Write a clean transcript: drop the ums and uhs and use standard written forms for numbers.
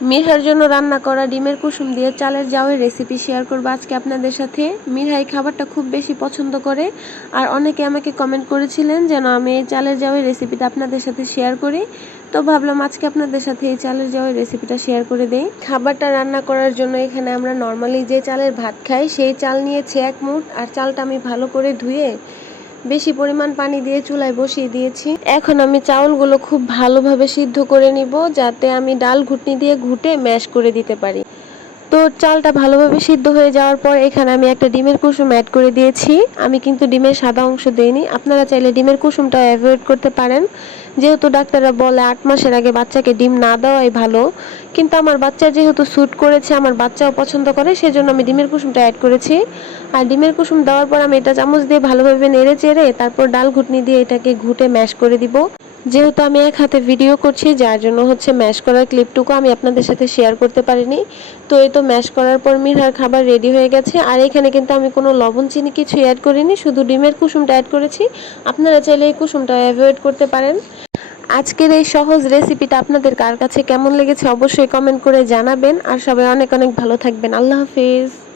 মিরহার জন্য রান্না করা ডিমের কুসুম দিয়ে চালের জাউয়ের রেসিপি শেয়ার করব আজকে আপনাদের সাথে। মিরহা এই খাবারটা খুব বেশি পছন্দ করে, আর অনেকে আমাকে কমেন্ট করেছিলেন যেন আমি এই চালের জাউয়ের রেসিপিটা আপনাদের সাথে শেয়ার করি। তো ভাবলাম আজকে আপনাদের সাথে এই চালের জাউয়ের রেসিপিটা শেয়ার করে দেই। খাবারটা রান্না করার জন্য এখানে আমরা নর্মালি যে চালের ভাত খাই সেই চাল নিয়েছি 1 মুঠ, আর চালটা আমি ভালো করে ধুয়ে বেশি পরিমাণ পানি দিয়ে চুলায় বসিয়ে দিয়েছি। এখন আমি চাউলগুলো খুব ভালোভাবে সিদ্ধ করে নিব, যাতে আমি ডাল ঘুটনি দিয়ে ঘুটে ম্যাশ করে দিতে পারি। তো চালটা ভালোভাবে সিদ্ধ হয়ে যাওয়ার পর এখানে আমি একটা ডিমের কুসুম অ্যাড করে দিয়েছি। আমি কিন্তু ডিমের সাদা অংশ দেইনি, আপনারা চাইলে ডিমের কুসুমটা অ্যাভয়েড করতে পারেন, যেহেতু ডাক্তাররা বলে 8 মাসের আগে বাচ্চাকে ডিম না দেওয়াই ভালো। কিন্তু আমার বাচ্চা যেহেতু স্যুট করেছে, আমার বাচ্চাও পছন্দ করে, সেজন্য আমি ডিমের কুসুমটা অ্যাড করেছি। আর ডিমের কুসুম দেওয়ার পর আমি এটা চামচ দিয়ে ভালোভাবে নেড়ে চেড়ে তারপর ডাল ঘুটনি দিয়ে এটাকে ঘুটে ম্যাশ করে দিব। যেহেতু আমি এক হাতে ভিডিও করছি, যার জন্য ম্যাশ করার ক্লিপটুকু আমি আপনাদের সাথে শেয়ার করতে পারিনি। তো এই তো ম্যাশ করার পর মিরহার খাবার রেডি হয়ে গেছে। আর এখানে কিন্তু আমি কোনো লবণ চিনি কিছু অ্যাড করিনি, শুধু ডিমের কুসুমটা অ্যাড করেছি। আপনারা চাইলে এই কুসুমটা অ্যাভয়েড করতে পারেন। আজকের এই সহজ রেসিপিটা আপনাদের কার কাছে কেমন লেগেছে অবশ্যই কমেন্ট করে জানাবেন। আর সবাই অনেক অনেক ভালো থাকবেন। আল্লাহ হাফেজ।